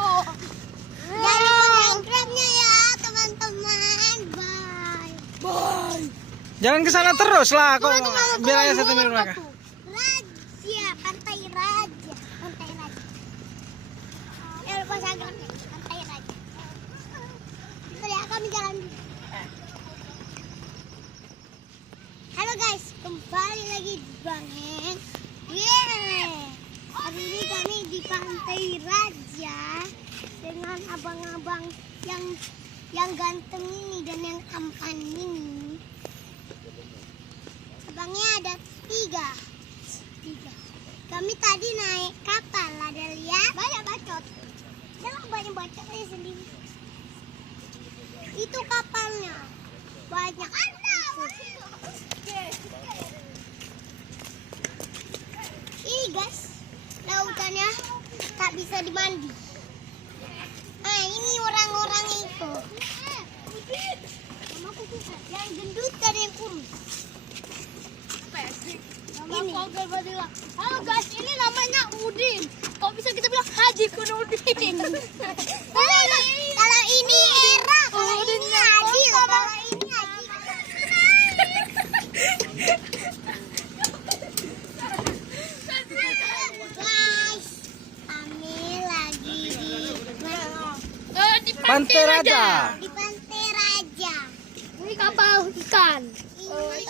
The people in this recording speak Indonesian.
Oh. Jangan lupa subscribe-nya ya teman-teman. Bye. Bye. Jangan ke sana terus lah kok. Biar aja satu menit mereka. Raja, Pantai Raja. Pantai Raja. Ya lupa Instagramnya. Pantai Raja. Bentar ya, kami jalan dulu. Halo guys, kembali lagi di Bang Hen. Hari ini kami di Pantai Raja dengan abang-abang yang ganteng ini dan yang tampan ini. Abangnya ada tiga. Kami tadi naik kapal, ada lihat? Banyak bacot. Jangan banyak bacot aja sendiri. Itu kapalnya. Banyak. Ini guys, lautannya tak bisa dimandi. Nah, ini orang-orang itu. Yang gendut dan yang kurus. Ini. Halo guys, ini namanya Udin. Kok bisa kita bilang Haji Kunudin? Kalau ini Era, kalau ini Adil, kalau ini Haji. Guys, kami lagi di Pantai Raja. Di Pantai Raja. Ini kapal ikan. Ini